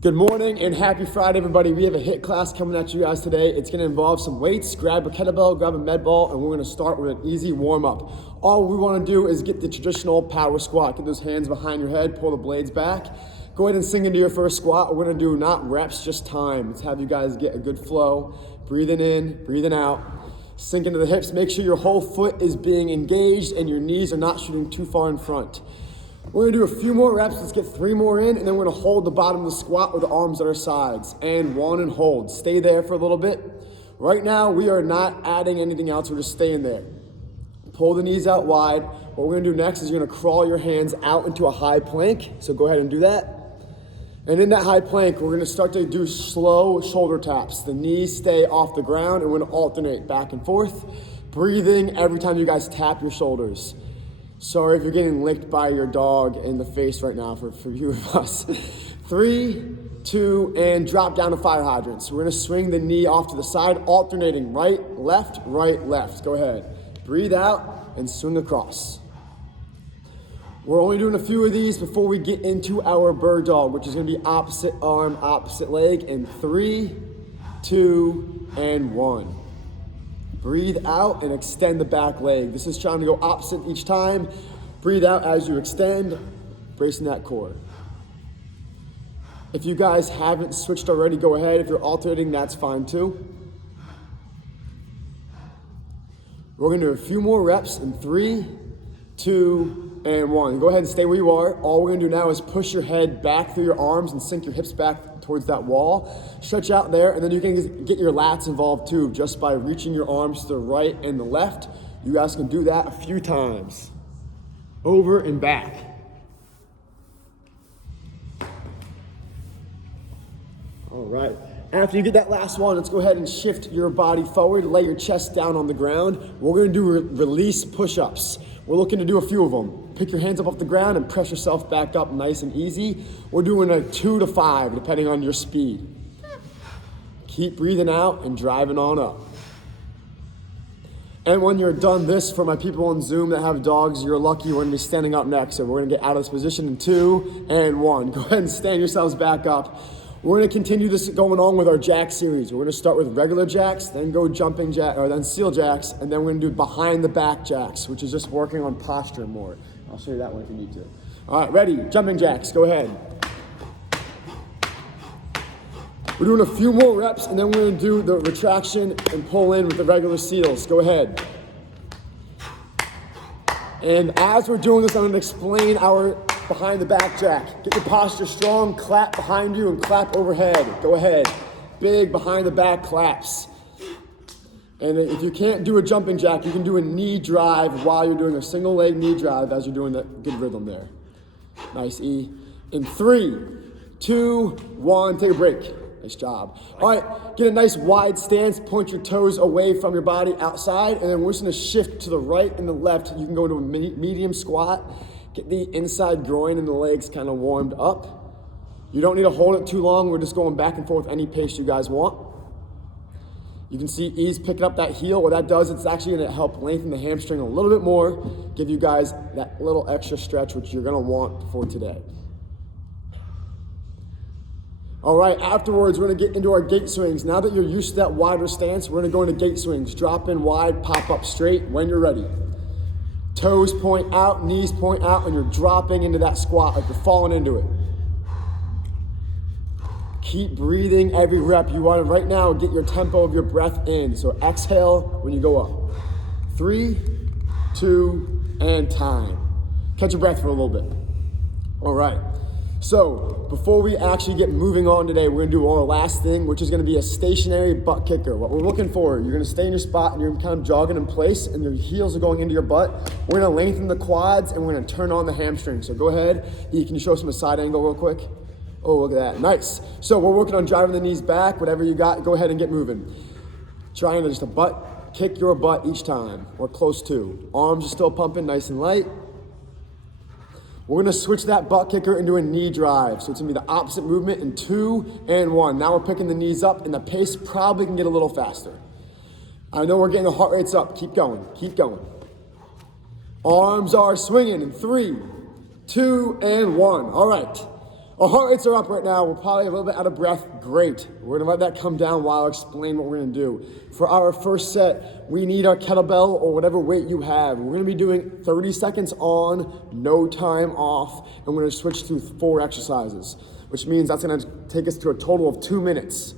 Good morning and happy Friday, everybody. We have a HIIT class coming at you guys today. It's going to involve some weights. Grab a kettlebell, grab a med ball, and we're going to start with an easy warm-up. All we want to do is get the traditional power squat. Get those hands behind your head, pull the blades back. Go ahead and sink into your first squat. We're going to do not reps, just time. Let's have you guys get a good flow. Breathing in, breathing out. Sink into the hips. Make sure your whole foot is being engaged and your knees are not shooting too far in front. We're gonna do a few more reps. Let's get 3 more in, and then we're gonna hold the bottom of the squat with the arms at our sides. And 1 and hold. Stay there for a little bit. Right now, we are not adding anything else. We're just staying there. Pull the knees out wide. What we're gonna do next is you're gonna crawl your hands out into a high plank. So go ahead and do that. And in that high plank, we're gonna start to do slow shoulder taps. The knees stay off the ground, and we're gonna alternate back and forth. Breathing every time you guys tap your shoulders. Sorry if you're getting licked by your dog in the face right now for you of us. 3, 2, and drop down to fire hydrants. We're gonna swing the knee off to the side, alternating right, left, right, left. Go ahead. Breathe out and swing across. We're only doing a few of these before we get into our bird dog, which is gonna be opposite arm, opposite leg in 3, 2, and 1. Breathe out and extend the back leg. This is trying to go opposite each time. Breathe out as you extend, bracing that core. If you guys haven't switched already, go ahead. If you're alternating, that's fine too. We're gonna do a few more reps in 3, 2, and 1. Go ahead and stay where you are. All we're gonna do now is push your head back through your arms and sink your hips back towards that wall. Stretch out there, and then you can get your lats involved too, just by reaching your arms to the right and the left. You guys can do that a few times. Over and back. All right. After you get that last one, let's go ahead and shift your body forward, lay your chest down on the ground. We're gonna do release push-ups. We're looking to do a few of them. Pick your hands up off the ground and press yourself back up nice and easy. We're doing a 2 to 5, depending on your speed. Keep breathing out and driving on up. And when you're done this, for my people on Zoom that have dogs, you're lucky. We're gonna be standing up next. So we're gonna get out of this position in 2 and 1. Go ahead and stand yourselves back up. We're gonna continue this going on with our jack series. We're gonna start with regular jacks, then go jumping jack, or then seal jacks, and then we're gonna do behind the back jacks, which is just working on posture more. I'll show you that one if you need to. All right, ready, jumping jacks, go ahead. We're doing a few more reps, and then we're gonna do the retraction and pull in with the regular seals. Go ahead. And as we're doing this, I'm gonna explain our behind the back jack. Get your posture strong, clap behind you and clap overhead. Go ahead. Big behind the back claps. And if you can't do a jumping jack, you can do a knee drive while you're doing a single leg knee drive as you're doing that good rhythm there. Nice E. In 3, 2, 1, take a break. Nice job. All right, get a nice wide stance, point your toes away from your body outside, and then we're just gonna shift to the right and the left. You can go into a medium squat. Get the inside groin and the legs kind of warmed up. You don't need to hold it too long. We're just going back and forth any pace you guys want. You can see E's picking up that heel. What that does, it's actually gonna help lengthen the hamstring a little bit more, give you guys that little extra stretch, which you're gonna want for today. All right, afterwards, we're gonna get into our gate swings. Now that you're used to that wider stance, we're gonna go into gate swings. Drop in wide, pop up straight when you're ready. Toes point out, knees point out, and you're dropping into that squat like you're falling into it. Keep breathing every rep. You want to right now get your tempo of your breath in. So exhale when you go up. 3, 2, and time. Catch your breath for a little bit. All right. So before we actually get moving on today, we're gonna do our last thing, which is gonna be a stationary butt kicker. What we're looking for, you're gonna stay in your spot and you're kind of jogging in place and your heels are going into your butt. We're gonna lengthen the quads and we're gonna turn on the hamstring. So go ahead, can you show us from a side angle real quick? Oh, look at that, nice. So we're working on driving the knees back, whatever you got, go ahead and get moving. Trying to just a butt, kick your butt each time, or close to. Arms are still pumping, nice and light. We're gonna switch that butt kicker into a knee drive. So it's gonna be the opposite movement in 2 and 1. Now we're picking the knees up and the pace probably can get a little faster. I know we're getting the heart rates up. Keep going, keep going. Arms are swinging in 3, 2, and 1. All right. Our heart rates are up right now. We're probably a little bit out of breath. Great. We're gonna let that come down while I explain what we're gonna do. For our first set, we need our kettlebell or whatever weight you have. We're gonna be doing 30 seconds on, no time off, and we're gonna switch to 4 exercises, which means that's gonna take us to a total of 2 minutes.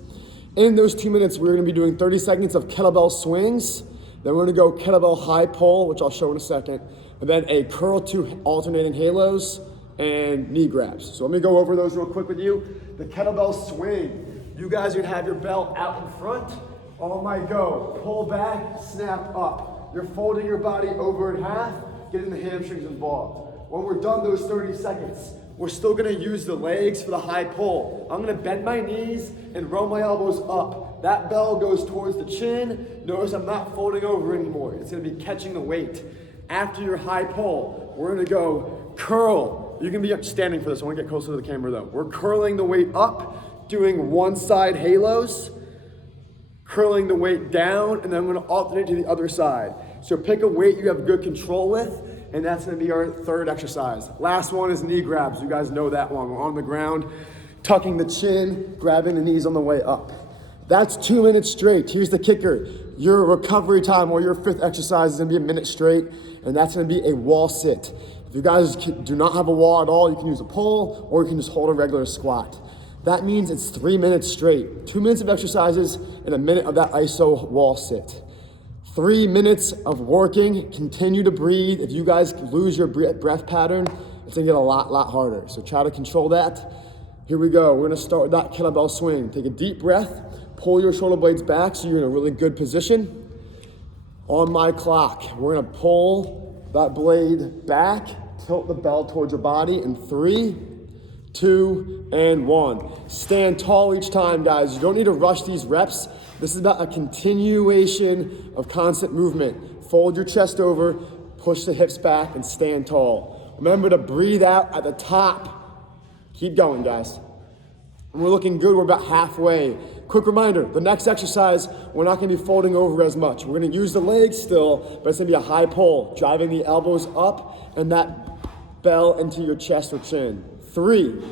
In those 2 minutes, we're gonna be doing 30 seconds of kettlebell swings, then we're gonna go kettlebell high pull, which I'll show in a second, and then a curl to alternating halos, and knee grabs. So let me go over those real quick with you. The kettlebell swing. You guys are gonna have your belt out in front. On my go, pull back, snap up. You're folding your body over in half, getting the hamstrings involved. When we're done those 30 seconds, we're still gonna use the legs for the high pull. I'm gonna bend my knees and roll my elbows up. That bell goes towards the chin. Notice I'm not folding over anymore. It's gonna be catching the weight. After your high pull, we're gonna go curl. You can be standing for this. I want to get closer to the camera though. We're curling the weight up, doing one side halos, curling the weight down, and then I'm going to alternate to the other side. So pick a weight you have good control with, and that's going to be our third exercise. Last one is knee grabs. You guys know that one. We're on the ground, tucking the chin, grabbing the knees on the way up. That's 2 minutes straight. Here's the kicker. Your recovery time or your 5th exercise is going to be a minute straight, and that's going to be a wall sit. If you guys do not have a wall at all, you can use a pole or you can just hold a regular squat. That means it's 3 minutes straight. 2 minutes of exercises and a minute of that iso wall sit. 3 minutes of working, continue to breathe. If you guys lose your breath pattern, it's gonna get a lot harder. So try to control that. Here we go, we're gonna start with that kettlebell swing. Take a deep breath, pull your shoulder blades back so you're in a really good position. On my clock, we're gonna pull that blade back, tilt the bell towards your body in 3, 2, and 1. Stand tall each time, guys. You don't need to rush these reps. This is about a continuation of constant movement. Fold your chest over, push the hips back, and stand tall. Remember to breathe out at the top. Keep going, guys. And we're looking good, we're about halfway. Quick reminder, the next exercise, we're not gonna be folding over as much. We're gonna use the legs still, but it's gonna be a high pull, driving the elbows up and that bell into your chest or chin. 3,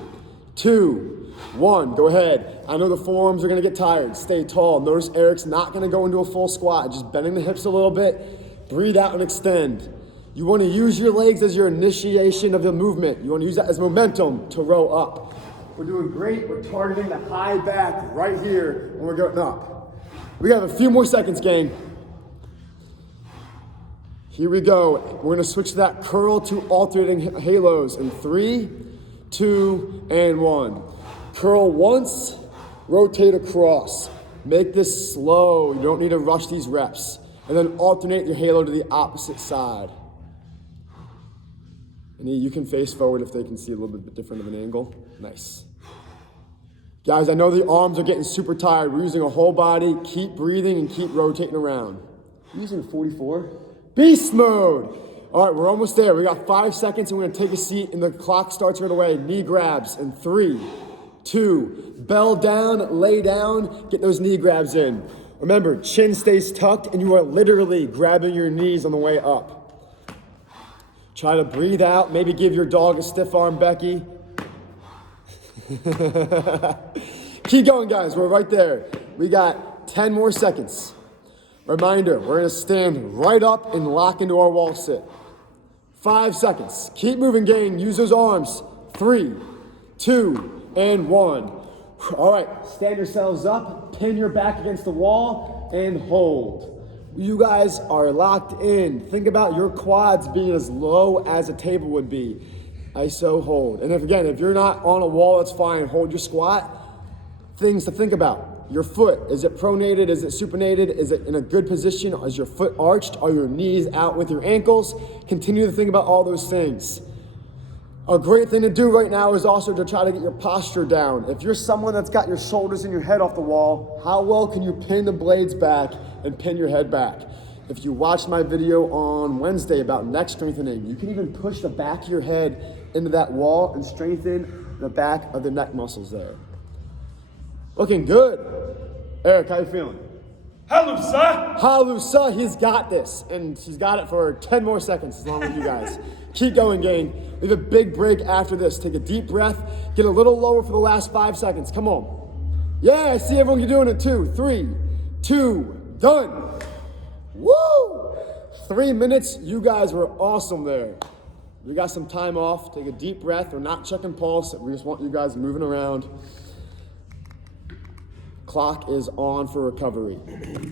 2, 1, go ahead. I know the forearms are gonna get tired, stay tall. Notice Eric's not gonna go into a full squat, just bending the hips a little bit. Breathe out and extend. You wanna use your legs as your initiation of the movement. You wanna use that as momentum to row up. We're doing great. We're targeting the high back right here when we're going up. We have a few more seconds, gang. Here we go. We're gonna switch that curl to alternating halos in 3, 2, and 1. Curl once, rotate across. Make this slow. You don't need to rush these reps. And then alternate your halo to the opposite side. And you can face forward if they can see a little bit different of an angle. Nice. Guys, I know the arms are getting super tired. We're using a whole body. Keep breathing and keep rotating around. I'm using 44. Beast mode. All right, we're almost there. We got 5 seconds and we're gonna take a seat and the clock starts right away. Knee grabs in 3, 2, bell down, lay down, get those knee grabs in. Remember, chin stays tucked and you are literally grabbing your knees on the way up. Try to breathe out. Maybe give your dog a stiff arm, Becky. Keep going, guys. We're right there. We got 10 more seconds. Reminder, we're gonna stand right up and lock into our wall sit. 5 seconds. Keep moving, gang. Use those arms. 3, 2, and 1. All right, stand yourselves up, pin your back against the wall, and hold. You guys are locked in. Think about your quads being as low as a table would be. ISO hold. And if you're not on a wall, that's fine. Hold your squat. Things to think about. Your foot, is it pronated? Is it supinated? Is it in a good position? Is your foot arched? Are your knees out with your ankles? Continue to think about all those things. A great thing to do right now is also to try to get your posture down. If you're someone that's got your shoulders and your head off the wall, how well can you pin the blades back and pin your head back? If you watched my video on Wednesday about neck strengthening, you can even push the back of your head into that wall and strengthen the back of the neck muscles there. Looking good. Eric, how you feeling? Halusa, he's got this. And he's got it for 10 more seconds as long as you guys. Keep going, gang. We have a big break after this. Take a deep breath. Get a little lower for the last 5 seconds. Come on. Yeah, I see everyone doing it. 2, 3, 2, done. Woo! 3 minutes. You guys were awesome there. We got some time off. Take a deep breath. We're not checking pulse. We just want you guys moving around. Clock is on for recovery. What do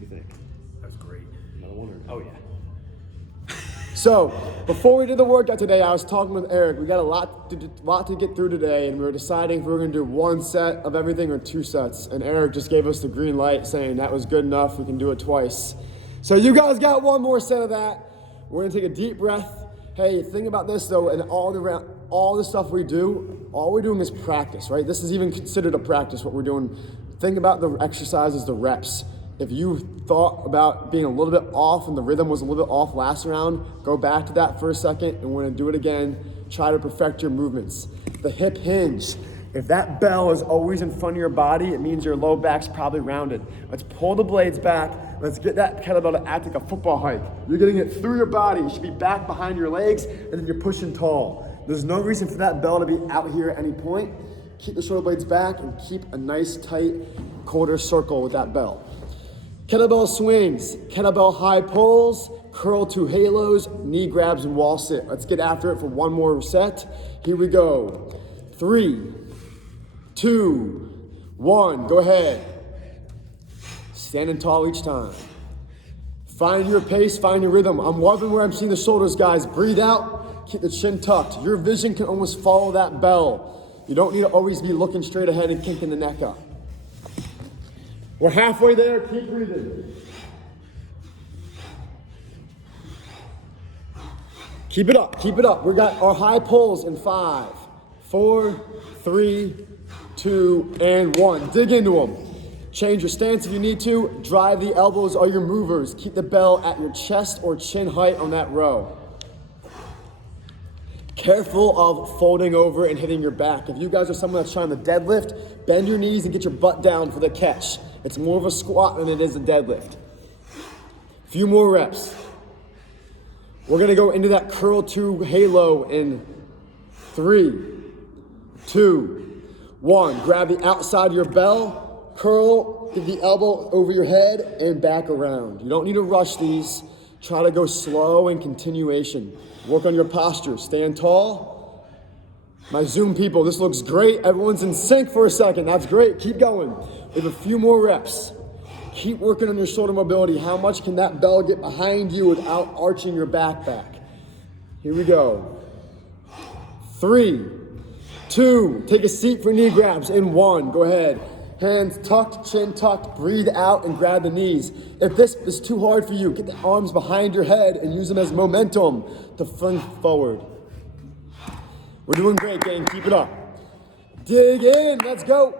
you think? That's great. Another one? Oh, yeah. So, before we did the workout today, I was talking with Eric. We got a lot to get through today, and we were deciding if we were going to do 1 set of everything or 2 sets. And Eric just gave us the green light, saying that was good enough. We can do it twice. So you guys got 1 more set of that. We're going to take a deep breath. Hey, think about this though, and all the stuff we do, all we're doing is practice, right? This is even considered a practice, what we're doing. Think about the exercises, the reps. If you thought about being a little bit off and the rhythm was a little bit off last round, go back to that for a second and we're gonna do it again. Try to perfect your movements. The hip hinge. If that bell is always in front of your body, it means your low back's probably rounded. Let's pull the blades back. Let's get that kettlebell to act like a football hike. You're getting it through your body. You should be back behind your legs, and then you're pushing tall. There's no reason for that bell to be out here at any point. Keep the shoulder blades back and keep a nice tight quarter circle with that bell. Kettlebell swings, kettlebell high pulls, curl to halos, knee grabs, and wall sit. Let's get after it for 1 more set. Here we go. 3, 2, 1, go ahead. Standing tall each time. Find your pace, find your rhythm. I'm loving where I'm seeing the shoulders, guys. Breathe out, keep the chin tucked. Your vision can almost follow that bell. You don't need to always be looking straight ahead and kinking the neck up. We're halfway there, keep breathing. Keep it up, keep it up. We got our high pulls in 5, 4, 3, 2, and 1. Dig into them. Change your stance if you need to. Drive the elbows or your movers. Keep the bell at your chest or chin height on that row. Careful of folding over and hitting your back. If you guys are someone that's trying to deadlift, bend your knees and get your butt down for the catch. It's more of a squat than it is a deadlift. Few more reps. We're gonna go into that curl to halo in 3, 2, 1. Grab the outside of your bell, curl, get the elbow over your head, and back around. You don't need to rush these. Try to go slow in continuation. Work on your posture. Stand tall. My Zoom people, this looks great. Everyone's in sync for a second. That's great. Keep going. We have a few more reps. Keep working on your shoulder mobility. How much can that bell get behind you without arching your back? Here we go. 3, 2, take a seat for knee grabs in 1. Go ahead. Hands tucked, chin tucked, breathe out and grab the knees. If this is too hard for you, get the arms behind your head and use them as momentum to fling forward. We're doing great, gang. Keep it up. Dig in. Let's go.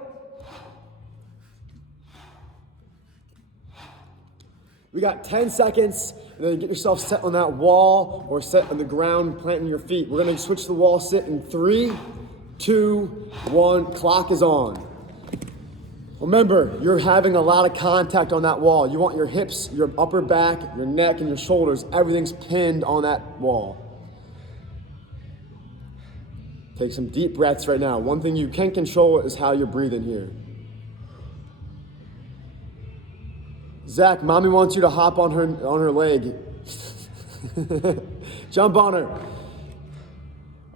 We got 10 seconds, and then get yourself set on that wall or set on the ground, planting your feet. We're gonna switch the wall sit in 3, 2, 1. Clock is on. Remember, you're having a lot of contact on that wall. You want your hips, your upper back, your neck, and your shoulders. Everything's pinned on that wall. Take some deep breaths right now. One thing you can control is how you're breathing here. Zach, mommy wants you to hop on her leg. Jump on her.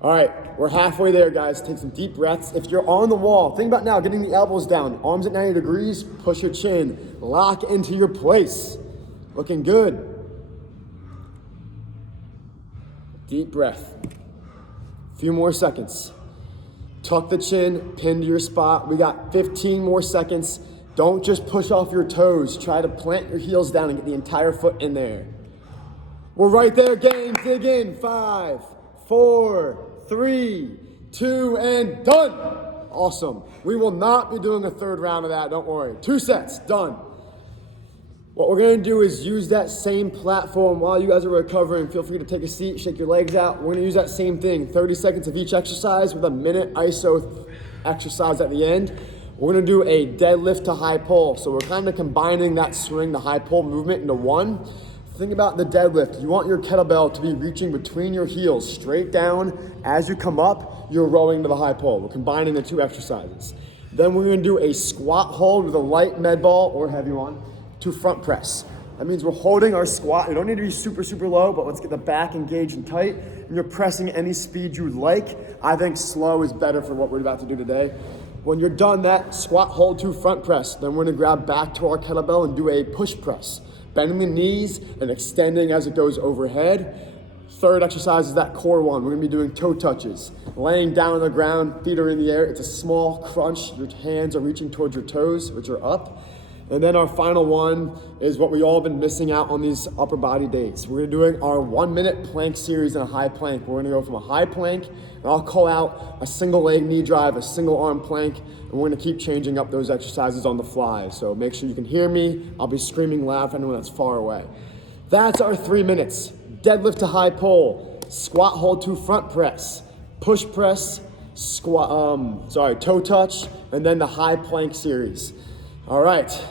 All right, we're halfway there, guys. Take some deep breaths. If you're on the wall, think about now getting the elbows down. Arms at 90 degrees, push your chin. Lock into your place. Looking good. Deep breath. Few more seconds. Tuck the chin, pin to your spot. We got 15 more seconds. Don't just push off your toes. Try to plant your heels down and get the entire foot in there. We're right there, gang. Dig in. 5, 4, 3, 2, and done. Awesome. We will not be doing a third round of that. Don't worry. 2 sets. Done. What we're going to do is use that same platform while you guys are recovering. Feel free to take a seat, shake your legs out. We're going to use that same thing. 30 seconds of each exercise with a minute ISO exercise at the end. We're gonna do a deadlift to high pull. So we're kind of combining that swing to high pull movement into one. Think about the deadlift. You want your kettlebell to be reaching between your heels, straight down. As you come up, you're rowing to the high pull. We're combining the two exercises. Then we're gonna do a squat hold with a light med ball or heavy one to front press. That means we're holding our squat. You don't need to be super, super low, but let's get the back engaged and tight. And you're pressing any speed you like. I think slow is better for what we're about to do today. When you're done that squat hold to front press, then we're gonna grab back to our kettlebell and do a push press. Bending the knees and extending as it goes overhead. Third exercise is that core one. We're gonna be doing toe touches. Laying down on the ground, feet are in the air. It's a small crunch. Your hands are reaching towards your toes, which are up. And then our final one is what we all have been missing out on these upper body days. We're doing our 1 minute plank series in a high plank. We're gonna go from a high plank, and I'll call out a single leg knee drive, a single arm plank, and we're gonna keep changing up those exercises on the fly. So make sure you can hear me. I'll be screaming loud for anyone that's far away. That's our 3 minutes. Deadlift to high pull, squat hold to front press, push press, toe touch, and then the high plank series. All right.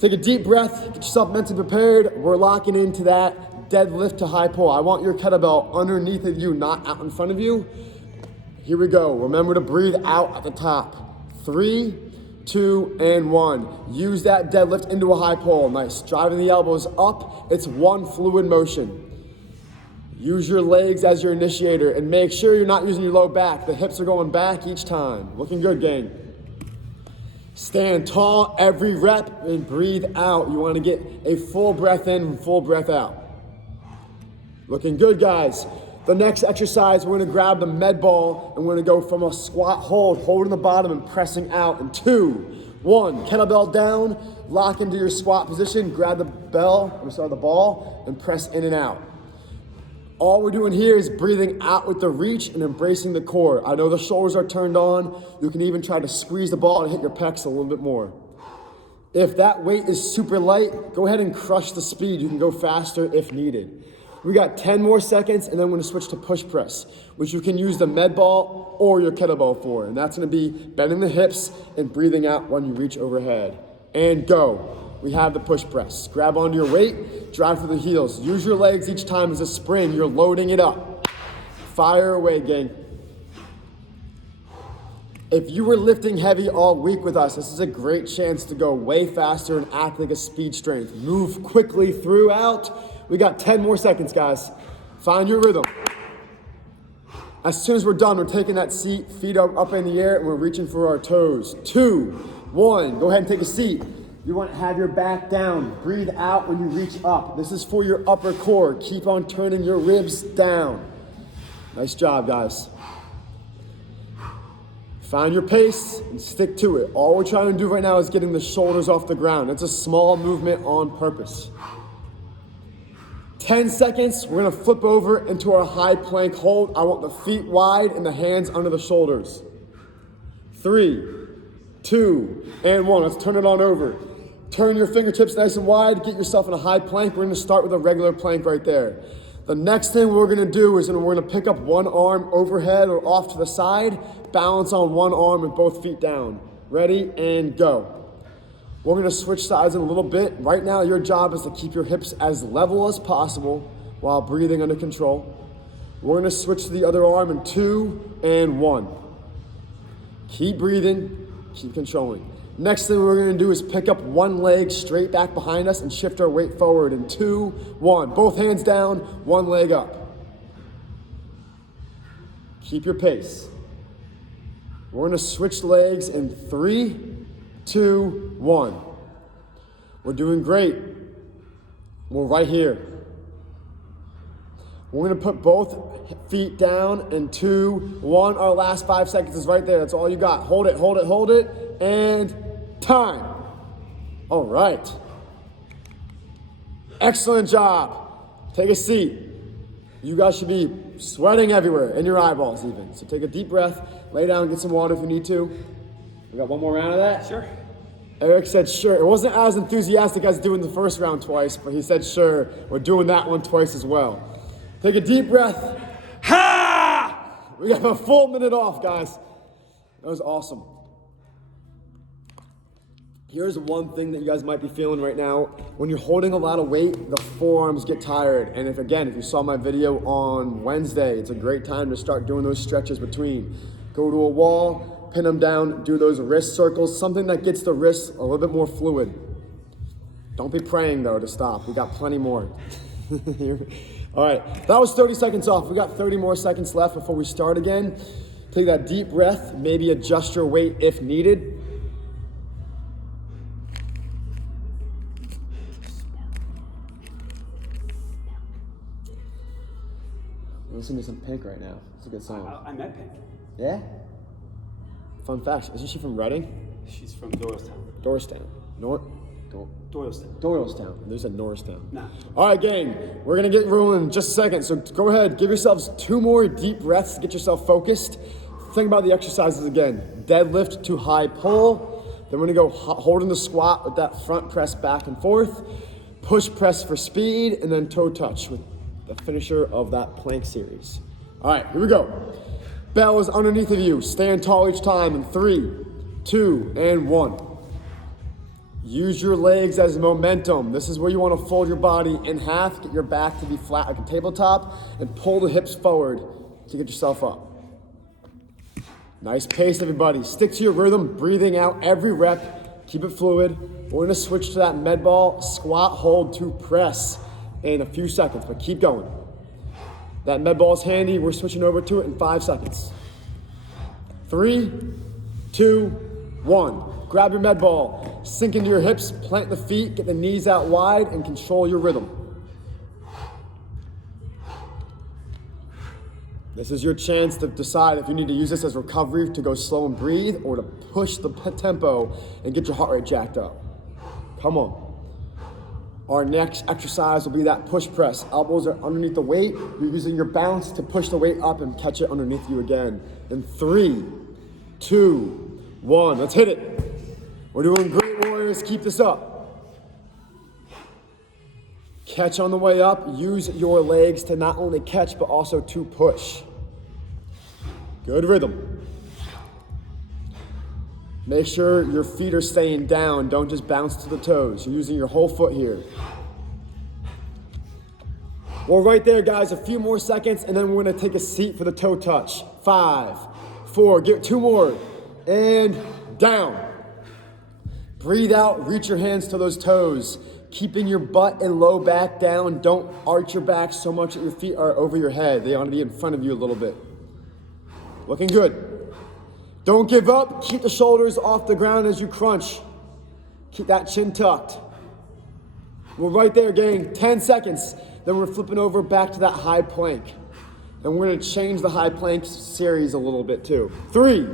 Take a deep breath, get yourself mentally prepared. We're locking into that deadlift to high pull. I want your kettlebell underneath of you, not out in front of you. Here we go. Remember to breathe out at the top. 3, 2, and 1. Use that deadlift into a high pull. Nice. Driving the elbows up. It's one fluid motion. Use your legs as your initiator and make sure you're not using your low back. The hips are going back each time. Looking good, gang. Stand tall every rep and breathe out. You want to get a full breath in and full breath out. Looking good, guys. The next exercise, we're going to grab the med ball and we're going to go from a squat hold, holding the bottom and pressing out in 2, 1. Kettlebell down, lock into your squat position, grab the ball and press in and out. All we're doing here is breathing out with the reach and embracing the core. I know the shoulders are turned on. You can even try to squeeze the ball and hit your pecs a little bit more. If that weight is super light, go ahead and crush the speed. You can go faster if needed. We got 10 more seconds and then we're gonna switch to push press, which you can use the med ball or your kettlebell for. And that's gonna be bending the hips and breathing out when you reach overhead. And go. We have the push press. Grab onto your weight, drive through the heels. Use your legs each time as a spring. You're loading it up. Fire away, gang. If you were lifting heavy all week with us, this is a great chance to go way faster and act like a speed strength. Move quickly throughout. We got 10 more seconds, guys. Find your rhythm. As soon as we're done, we're taking that seat, feet up in the air, and we're reaching for our toes. 2, 1, go ahead and take a seat. You want to have your back down. Breathe out when you reach up. This is for your upper core. Keep on turning your ribs down. Nice job, guys. Find your pace and stick to it. All we're trying to do right now is getting the shoulders off the ground. It's a small movement on purpose. 10 seconds, we're gonna flip over into our high plank hold. I want the feet wide and the hands under the shoulders. 3, 2, and 1. Let's turn it on over. Turn your fingertips nice and wide, get yourself in a high plank. We're gonna start with a regular plank right there. The next thing we're gonna do is we're gonna pick up one arm overhead or off to the side, balance on one arm with both feet down. Ready, and go. We're gonna switch sides in a little bit. Right now, your job is to keep your hips as level as possible while breathing under control. We're gonna switch to the other arm in 2 and 1. Keep breathing, keep controlling. Next thing we're gonna do is pick up one leg straight back behind us and shift our weight forward in 2, 1. Both hands down, one leg up. Keep your pace. We're gonna switch legs in 3, 2, 1. We're doing great. We're right here. We're gonna put both feet down in 2, 1. Our last 5 seconds is right there. That's all you got. Hold it, hold it, hold it, and time. All right. Excellent job. Take a seat. You guys should be sweating everywhere, in your eyeballs even. So take a deep breath, lay down, get some water if you need to. We got one more round of that? Sure. Eric said sure. It wasn't as enthusiastic as doing the first round twice, but he said sure. We're doing that one twice as well. Take a deep breath. Ha! We got a full minute off, guys. That was awesome. Here's one thing that you guys might be feeling right now. When you're holding a lot of weight, the forearms get tired. And if you saw my video on Wednesday, it's a great time to start doing those stretches between. Go to a wall, pin them down, do those wrist circles, something that gets the wrists a little bit more fluid. Don't be praying though to stop. We got plenty more. All right, that was 30 seconds off. We got 30 more seconds left before we start again. Take that deep breath, maybe adjust your weight if needed. Listen to some Pink right now. It's a good song. I met Pink. Yeah? Fun fact, isn't she from Reading? She's from Doylestown. Doylestown. Doylestown. Doylestown. There's a Norristown. Nah. All right, gang. We're going to get rolling in just a second. So go ahead. Give yourselves 2 more deep breaths to get yourself focused. Think about the exercises again. Deadlift to high pull. Then we're going to go holding the squat with that front press back and forth. Push press for speed. And then toe touch with the finisher of that plank series. All right, here we go. Bell is underneath of you. Stand tall each time in 3, 2, and 1. Use your legs as momentum. This is where you want to fold your body in half, get your back to be flat like a tabletop, and pull the hips forward to get yourself up. Nice pace, everybody. Stick to your rhythm, breathing out every rep. Keep it fluid. We're gonna switch to that med ball squat hold to press in a few seconds, but keep going. That med ball is handy. We're switching over to it in 5 seconds. 3, 2, 1. Grab your med ball, sink into your hips, plant the feet, get the knees out wide, and control your rhythm. This is your chance to decide if you need to use this as recovery to go slow and breathe, or to push the tempo and get your heart rate jacked up. Come on. Our next exercise will be that push press. Elbows are underneath the weight. You're using your balance to push the weight up and catch it underneath you again. In 3, 2, 1. Let's hit it. We're doing great, warriors. Keep this up. Catch on the way up. Use your legs to not only catch, but also to push. Good rhythm. Make sure your feet are staying down. Don't just bounce to the toes. You're using your whole foot here. Well, right there, guys. A few more seconds, and then we're going to take a seat for the toe touch. 5, 4, get 2 more. And down. Breathe out, reach your hands to those toes. Keeping your butt and low back down. Don't arch your back so much that your feet are over your head. They ought to be in front of you a little bit. Looking good. Don't give up. Keep the shoulders off the ground as you crunch. Keep that chin tucked. We're right there, gang. 10 seconds. Then we're flipping over back to that high plank. And we're going to change the high plank series a little bit too. 3,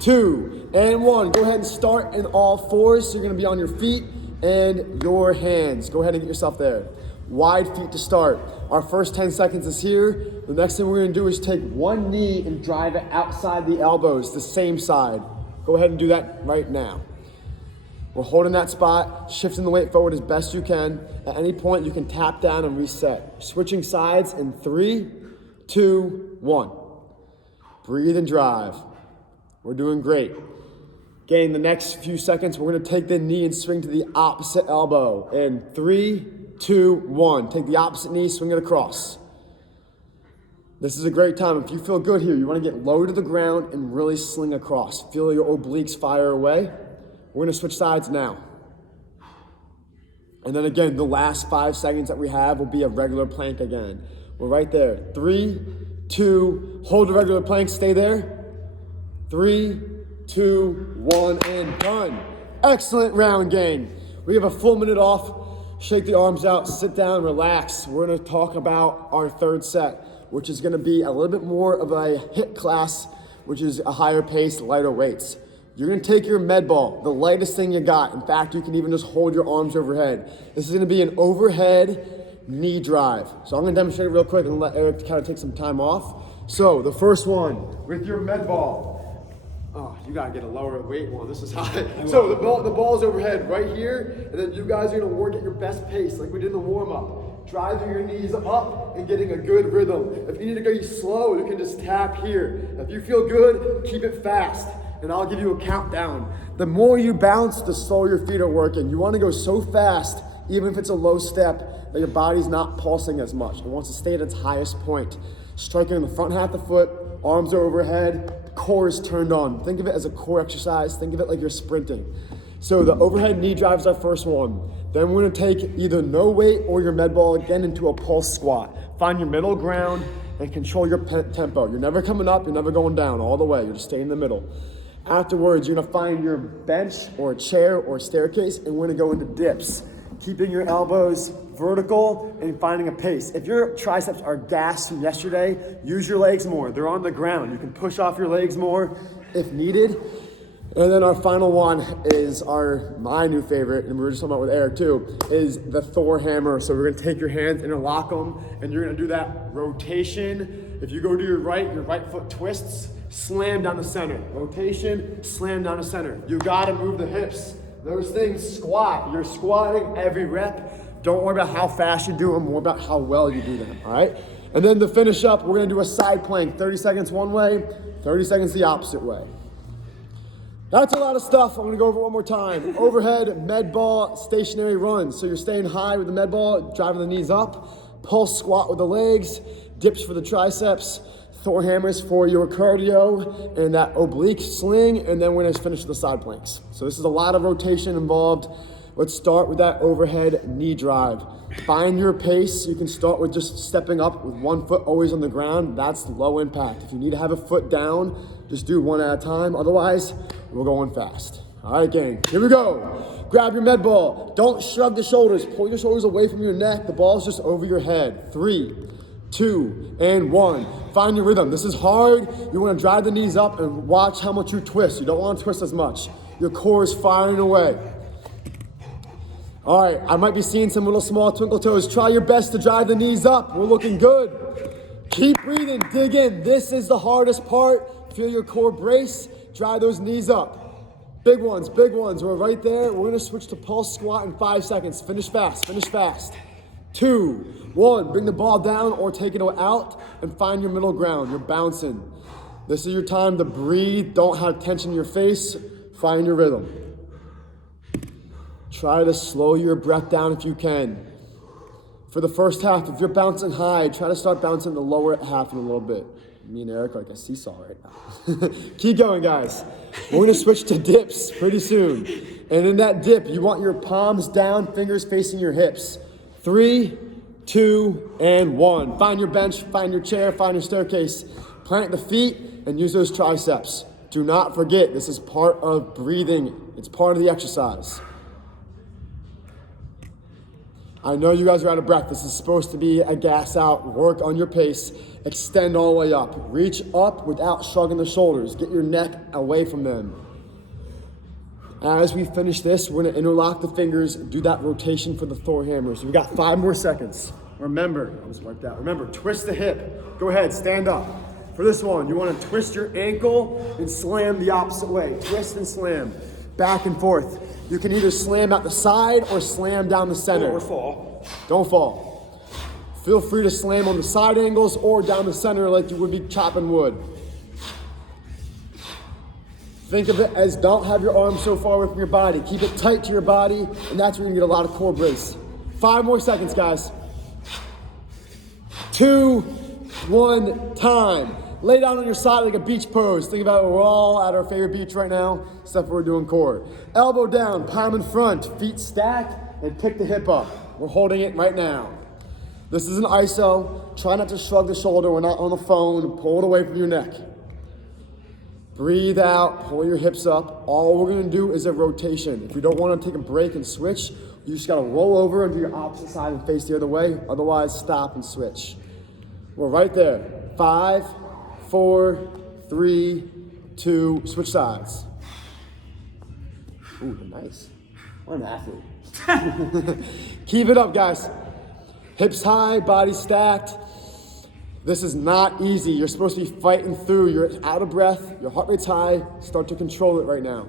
2, and 1. Go ahead and start in all fours. So you're going to be on your feet and your hands. Go ahead and get yourself there. Wide feet to start. Our first 10 seconds is here. The next thing we're going to do is take one knee and drive it outside the elbows, the same side. Go ahead and do that right now. We're holding that spot, shifting the weight forward as best you can. At any point, you can tap down and reset. Switching sides in 3, 2, 1. Breathe and drive. We're doing great. Again, the next few seconds, we're going to take the knee and swing to the opposite elbow. In 3, 2, 1. Take the opposite knee, swing it across. This is a great time. If you feel good here, you want to get low to the ground and really sling across. Feel your obliques fire away. We're going to switch sides now. And then again, the last 5 seconds that we have will be a regular plank again. We're right there. 3, 2, hold the regular plank, stay there. 3, 2, 1, and done. Excellent round, gang. We have a full minute off. Shake the arms out, sit down, relax. We're gonna talk about our third set, which is gonna be a little bit more of a HIIT class, which is a higher pace, lighter weights. You're gonna take your med ball, the lightest thing you got. In fact, you can even just hold your arms overhead. This is gonna be an overhead knee drive. So I'm gonna demonstrate it real quick and let Eric kind of take some time off. So the first one, with your med ball. Oh, you gotta get a lower weight one. This is high. So the ball's overhead right here, and then you guys are gonna work at your best pace, like we did in the warm-up. Driving your knees up and getting a good rhythm. If you need to go slow, you can just tap here. If you feel good, keep it fast. and I'll give you a countdown. The more you bounce, the slower your feet are working. You want to go so fast, even if it's a low step, that your body's not pulsing as much. It wants to stay at its highest point. Striking in the front half of the foot, arms are overhead, core is turned on. Think of it as a core exercise. Think of it like you're sprinting. So the overhead knee drive is our first one. Then we're gonna take either no weight or your med ball again into a pulse squat. Find your middle ground and control your tempo. You're never coming up, you're never going down all the way. You're just staying in the middle. Afterwards, you're gonna find your bench or a chair or a staircase, and we're gonna go into dips. Keeping your elbows vertical and finding a pace. If your triceps are gassed from yesterday, use your legs more. They're on the ground. You can push off your legs more if needed. And then our final one is my new favorite, and we were just talking about with Eric too, is the Thor hammer. So we're gonna take your hands, interlock them, and you're gonna do that rotation. If you go to your right foot twists, slam down the center. Rotation, slam down the center. You gotta move the hips. Those things squat. You're squatting every rep. Don't worry about how fast you do them, more about how well you do them, all right? And then to finish up, we're gonna do a side plank, 30 seconds one way, 30 seconds the opposite way. That's a lot of stuff. I'm gonna go over it one more time. Overhead, med ball, stationary runs. So you're staying high with the med ball, driving the knees up, pulse squat with the legs, dips for the triceps, Thor hammers for your cardio, and that oblique sling, and then we're gonna finish with the side planks. So this is a lot of rotation involved. Let's start with that overhead knee drive. Find your pace. You can start with just stepping up with one foot always on the ground. That's low impact. If you need to have a foot down, just do one at a time. Otherwise, we're going fast. All right, gang, here we go. Grab your med ball. Don't shrug the shoulders. Pull your shoulders away from your neck. The ball's just over your head. 3, 2, and 1. Find your rhythm. This is hard. You want to drive the knees up and watch how much you twist. You don't want to twist as much. Your core is firing away. All right, I might be seeing some little small twinkle toes. Try your best to drive the knees up. We're looking good. Keep breathing, dig in. This is the hardest part. Feel your core brace. Drive those knees up. Big ones, big ones. We're right there. We're gonna switch to pulse squat in 5 seconds. Finish fast, finish fast. 2, 1, bring the ball down or take it out and find your middle ground. You're bouncing. This is your time to breathe. Don't have tension in your face. Find your rhythm. Try to slow your breath down if you can. For the first half, if you're bouncing high, try to start bouncing the lower half in a little bit. Me and Eric are like a seesaw right now. Keep going, guys. We're gonna switch to dips pretty soon. And in that dip, you want your palms down, fingers facing your hips. 3, 2, and 1. Find your bench, find your chair, find your staircase. Plant the feet and use those triceps. Do not forget, this is part of breathing. It's part of the exercise. I know you guys are out of breath. This is supposed to be a gas out. Work on your pace. Extend all the way up. Reach up without shrugging the shoulders. Get your neck away from them. As we finish this, we're gonna interlock the fingers, do that rotation for the Thor hammers. We got 5 more seconds. Remember, I was wiped out. Remember, twist the hip. Go ahead, stand up. For this one, you wanna twist your ankle and slam the opposite way. Twist and slam, back and forth. You can either slam out the side or slam down the center. Or fall. Don't fall. Feel free to slam on the side angles or down the center like you would be chopping wood. Think of it as don't have your arms so far away from your body. Keep it tight to your body, and that's where you're gonna get a lot of core brace. 5 more seconds, guys. 2, 1, time. Lay down on your side like a beach pose. Think about it, we're all at our favorite beach right now, except for we're doing core. Elbow down, palm in front, feet stacked, and pick the hip up. We're holding it right now. This is an ISO. Try not to shrug the shoulder. We're not on the phone. Pull it away from your neck. Breathe out, pull your hips up. All we're gonna do is a rotation. If you don't wanna take a break and switch, you just gotta roll over and do your opposite side and face the other way. Otherwise, stop and switch. We're right there. 5, 4, 3, 2, switch sides. Ooh, nice. What an athlete. Keep it up, guys. Hips high, body stacked. This is not easy. You're supposed to be fighting through. You're out of breath. Your heart rate's high. Start to control it right now.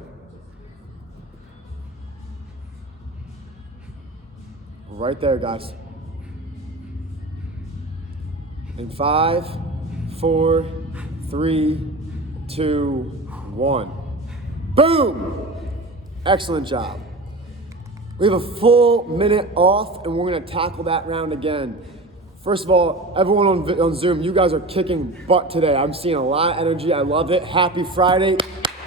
Right there, guys. In 5, 4, 3, 2, 1. Boom. Excellent job. We have a full minute off, and we're gonna tackle that round again. First of all, everyone on Zoom, you guys are kicking butt today. I'm seeing a lot of energy. I love it. Happy Friday.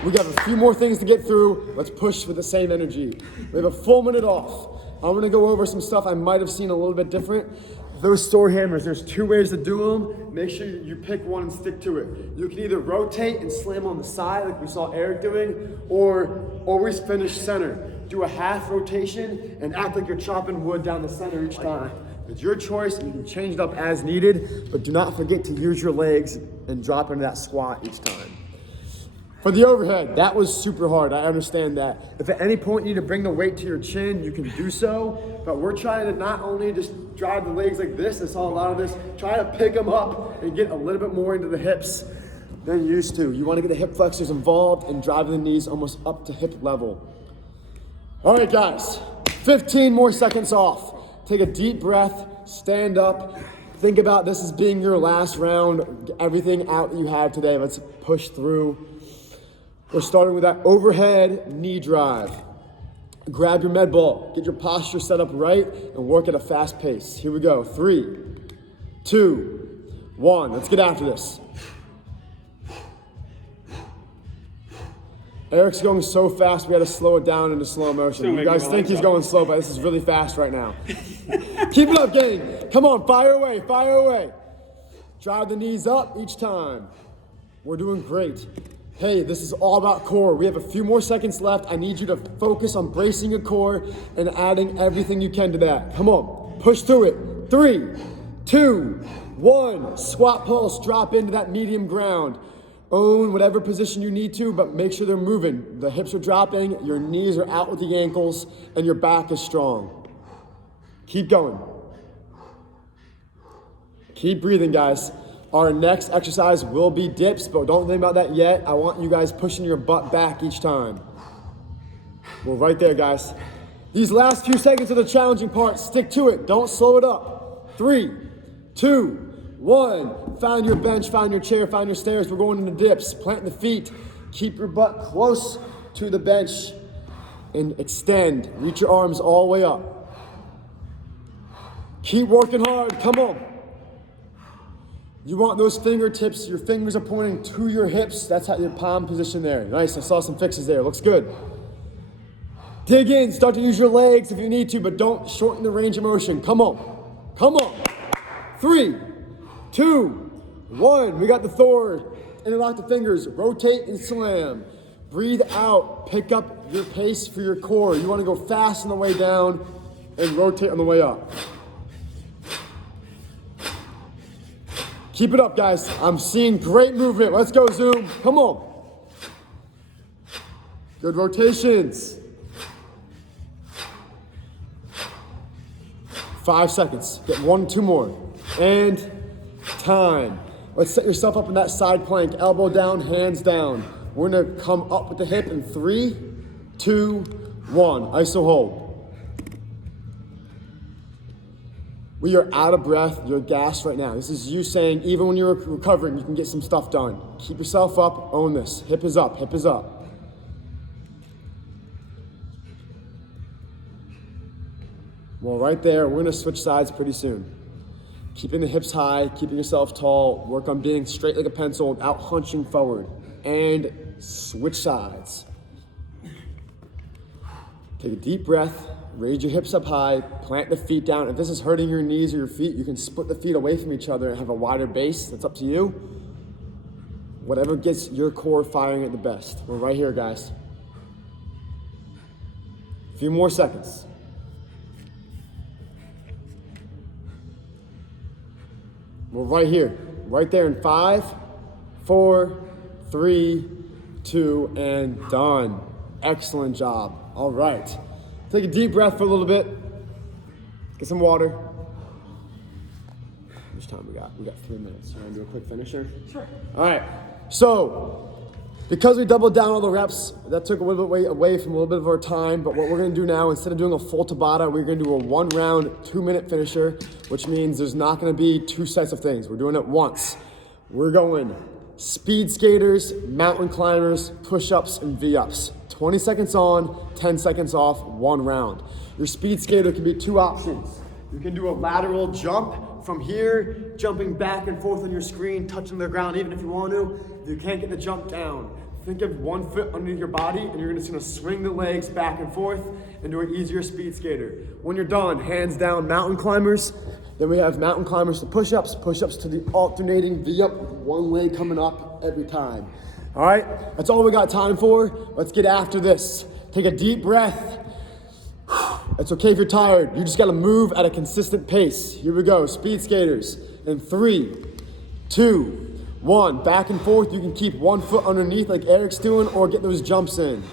We got a few more things to get through. Let's push with the same energy. We have a full minute off. I'm gonna go over some stuff I might have seen a little bit different. Those store hammers, there's 2 ways to do them. Make sure you pick one and stick to it. You can either rotate and slam on the side like we saw Eric doing, or always finish center. Do a half rotation and act like you're chopping wood down the center each time. It's your choice, and you can change it up as needed, but do not forget to use your legs and drop into that squat each time. For the overhead, that was super hard. I understand that. If at any point you need to bring the weight to your chin, you can do so, but we're trying to not only just drive the legs like this, I saw a lot of this, try to pick them up and get a little bit more into the hips than you used to. You want to get the hip flexors involved and driving the knees almost up to hip level. All right, guys, 15 more seconds off. Take a deep breath, stand up. Think about this as being your last round. Get everything out that you have today. Let's push through. We're starting with that overhead knee drive. Grab your med ball, get your posture set up right, and work at a fast pace. Here we go. 3, 2, 1. Let's get after this. Eric's going so fast, we had to slow it down into slow motion. You guys think he's going slow, but this is really fast right now. Keep it up, gang. Come on, fire away, fire away. Drive the knees up each time. We're doing great. Hey, this is all about core. We have a few more seconds left. I need you to focus on bracing your core and adding everything you can to that. Come on, push through it. 3, 2, 1. Squat pulse, drop into that medium ground. Own whatever position you need to, but make sure they're moving. The hips are dropping, your knees are out with the ankles, and your back is strong. Keep going. Keep breathing, guys. Our next exercise will be dips, but don't think about that yet. I want you guys pushing your butt back each time. We're right there, guys. These last few seconds are the challenging part. Stick to it. Don't slow it up. 3, 2, 1. Find your bench, find your chair, find your stairs. We're going into dips. Plant the feet. Keep your butt close to the bench and extend. Reach your arms all the way up. Keep working hard. Come on. You want those fingertips, your fingers are pointing to your hips. That's how your palm position there. Nice, I saw some fixes there. Looks good. Dig in, start to use your legs if you need to, but don't shorten the range of motion. Come on. Come on. 3, 2, 1. We got the Thor. Interlock the fingers. Rotate and slam. Breathe out. Pick up your pace for your core. You want to go fast on the way down and rotate on the way up. Keep it up, guys. I'm seeing great movement. Let's go, Zoom. Come on. Good rotations. 5 seconds. Get 1, 2 more. And time. Let's set yourself up in that side plank. Elbow down, hands down. We're gonna come up with the hip in 3, 2, 1. ISO hold. We are out of breath, you're gassed right now. This is you saying, even when you're recovering, you can get some stuff done. Keep yourself up, own this. Hip is up, hip is up. Well, right there, we're gonna switch sides pretty soon. Keeping the hips high, keeping yourself tall, work on being straight like a pencil without hunching forward. And switch sides. Take a deep breath. Raise your hips up high, plant the feet down. If this is hurting your knees or your feet, you can split the feet away from each other and have a wider base. That's up to you. Whatever gets your core firing at the best. We're right here, guys. A few more seconds. We're right here, right there in 5, 4, 3, 2, and done. Excellent job. All right. Take a deep breath for a little bit. Get some water. How much time we got? We got 3 minutes. You want to do a quick finisher? Sure. All right. So, because we doubled down all the reps, that took a little bit away from a little bit of our time. But what we're going to do now, instead of doing a full Tabata, we're going to do a 1-round, 2-minute finisher, which means there's not going to be 2 sets of things. We're doing it once. We're going speed skaters, mountain climbers, push-ups, and V-ups. 20 seconds on, 10 seconds off, 1 round. Your speed skater can be 2 options. You can do a lateral jump from here, jumping back and forth on your screen, touching the ground even if you want to. If you can't get the jump down, think of 1 foot underneath your body and you're just gonna swing the legs back and forth and do an easier speed skater. When you're done, hands down mountain climbers. Then we have mountain climbers to push-ups to the alternating V-up, 1 leg coming up every time. All right, that's all we got time for. Let's get after this. Take a deep breath. It's okay if you're tired. You just gotta move at a consistent pace. Here we go, speed skaters. In 3, 2, 1. Back and forth. You can keep 1 foot underneath like Eric's doing or get those jumps in.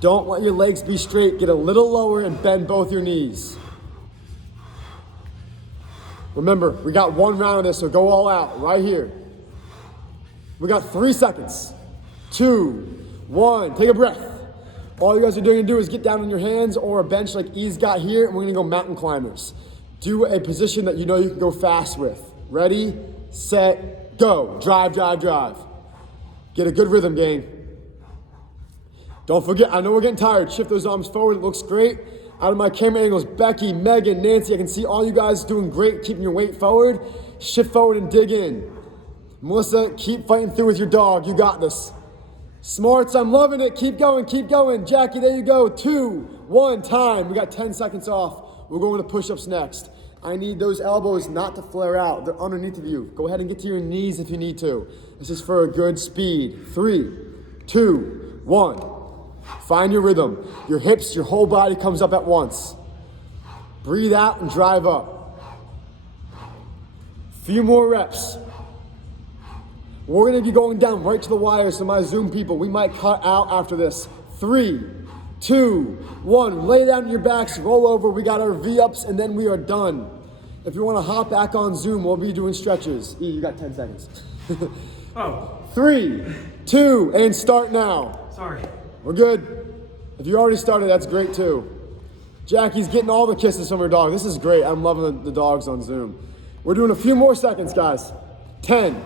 Don't let your legs be straight. Get a little lower and bend both your knees. Remember, we got 1 round of this, so go all out right here. We got 3 seconds. 2, 1. Take a breath. All you guys are going to do is get down on your hands or a bench like E's got here, and we're going to go mountain climbers. Do a position that you know you can go fast with. Ready, set, go. Drive, drive, drive. Get a good rhythm, gang. Don't forget, I know we're getting tired. Shift those arms forward. It looks great. Out of my camera angles, Becky, Megan, Nancy, I can see all you guys doing great, keeping your weight forward. Shift forward and dig in. Melissa, keep fighting through with your dog. You got this. Smarts, I'm loving it. Keep going, keep going. Jackie, there you go. 2, 1, time. We got 10 seconds off. We're going to push-ups next. I need those elbows not to flare out. They're underneath of you. Go ahead and get to your knees if you need to. This is for a good speed. 3, 2, 1. Find your rhythm. Your hips, your whole body comes up at once. Breathe out and drive up. Few more reps. We're gonna be going down right to the wire, so my Zoom people, we might cut out after this. 3, 2, 1. Lay down on your backs, roll over. We got our V-ups, and then we are done. If you wanna hop back on Zoom, we'll be doing stretches. E, you got 10 seconds. 3, 2, and start now. Sorry. We're good. If you already started, that's great too. Jackie's getting all the kisses from her dog. This is great. I'm loving the dogs on Zoom. We're doing a few more seconds, guys. 10.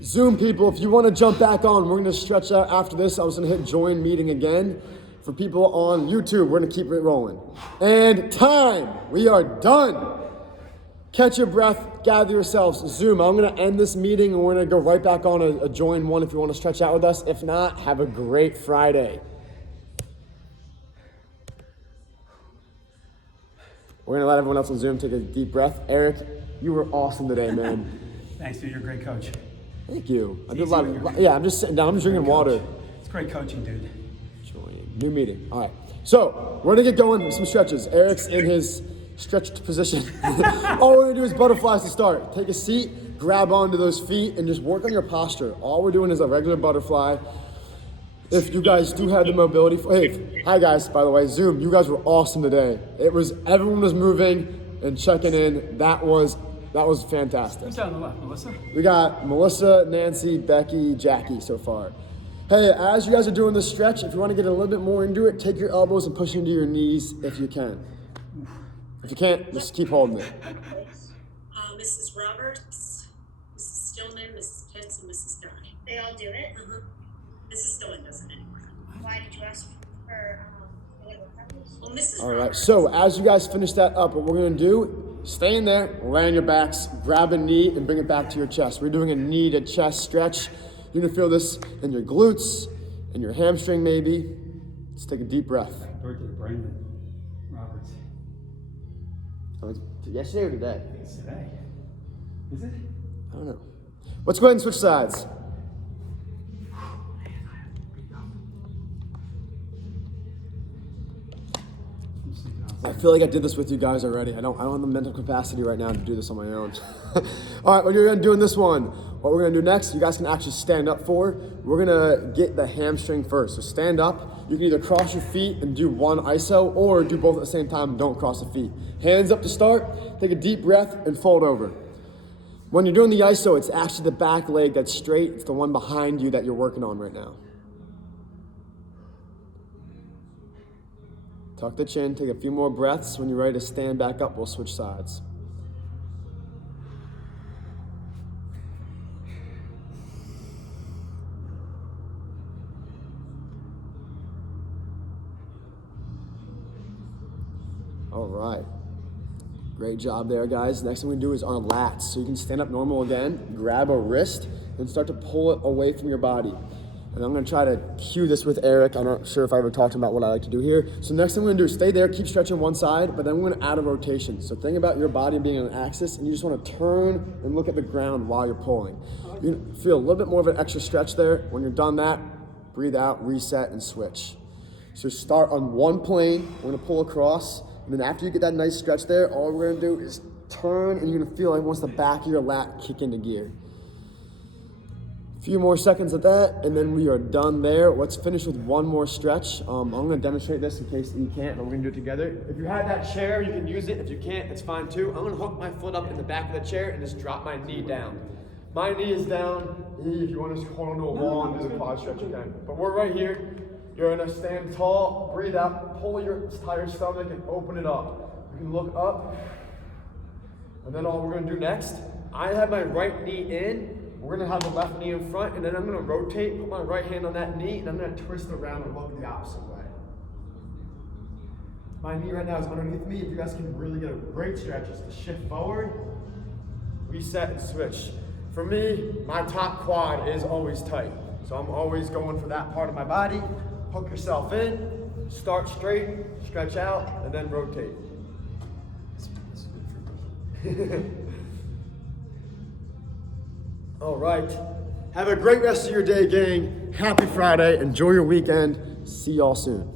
Zoom people, if you want to jump back on, we're going to stretch out after this. I was going to hit join meeting again. For people on YouTube, we're going to keep it rolling. And time. We are done. Catch your breath, gather yourselves. Zoom, I'm going to end this meeting and we're going to go right back on a join one if you want to stretch out with us. If not, have a great Friday. We're going to let everyone else on Zoom take a deep breath. Eric, you were awesome today, man. Thanks, dude. You're a great coach. Thank you. I did a lot of, yeah, I'm just sitting down. I'm just drinking water. It's great coaching, dude. New meeting. All right. So we're gonna get going with some stretches. Eric's in his stretched position. All we're gonna do is butterflies to start. Take a seat, grab onto those feet, and just work on your posture. All we're doing is a regular butterfly. If you guys do have the mobility, hey, hi guys, by the way, Zoom, you guys were awesome today. Everyone was moving and checking in. That was fantastic. Who's down on the left, Melissa? We got Melissa, Nancy, Becky, Jackie so far. Hey, as you guys are doing this stretch, if you want to get a little bit more into it, take your elbows and push into your knees if you can. If you can't, just keep holding it. Mrs. Roberts, Mrs. Stillman, Mrs. Pitts, and Mrs. Guy. They all do it? Mrs. Stillman doesn't anymore. Why did you ask for Well, Mrs. All right, Roberts. so as you guys finish that up, what we're gonna do, stay in there, lay on your backs, grab a knee, and bring it back to your chest. We're doing a knee to chest stretch. You're gonna feel this in your glutes, and your hamstring maybe. Let's take a deep breath. Birthday to Brandon Roberts. Yesterday or today? It's today. Is it? I don't know. Let's go ahead and switch sides. I feel like I did this with you guys already. I don't have the mental capacity right now to do this on my own. All right, what you're gonna do in this one, what we're gonna do next, you guys can actually stand up for. We're gonna get the hamstring first. So stand up. You can either cross your feet and do one iso or do both at the same time and don't cross the feet. Hands up to start, take a deep breath and fold over. When you're doing the iso, it's actually the back leg that's straight. It's the one behind you that you're working on right now. Tuck the chin, take a few more breaths. When you're ready to stand back up, we'll switch sides. All right. Great job there, guys. Next thing we do is our lats. So you can stand up normal again, grab a wrist, and start to pull it away from your body. And I'm gonna try to cue this with Eric. I'm not sure if I ever talked about what I like to do here. So next thing we're gonna do is stay there, keep stretching one side, but then we're gonna add a rotation. So think about your body being on an axis, and you just wanna turn and look at the ground while you're pulling. You're gonna feel a little bit more of an extra stretch there. When you're done that, breathe out, reset, and switch. So start on one plane, we're gonna pull across, and then after you get that nice stretch there, all we're gonna do is turn, and you're gonna feel like once the back of your lat kick into gear. A few more seconds of that, and then we are done there. Let's finish with one more stretch. I'm gonna demonstrate this in case you can't, but we're gonna do it together. If you have that chair, you can use it. If you can't, it's fine too. I'm gonna hook my foot up in the back of the chair and just drop my knee down. My knee is down. If you want to hold onto a wall and do the quad stretch, you can. But we're right here. You're gonna stand tall, breathe out, pull your entire stomach and open it up. You can look up. And then all we're gonna do next, I have my right knee in. We're gonna have the left knee in front, and then I'm gonna rotate, put my right hand on that knee, and I'm gonna twist around and look the opposite way. My knee right now is underneath me. If you guys can really get a great stretch, just to shift forward, reset, and switch. For me, my top quad is always tight. So I'm always going for that part of my body. Hook yourself in, start straight, stretch out, and then rotate. All right. Have a great rest of your day, gang. Happy Friday. Enjoy your weekend. See y'all soon.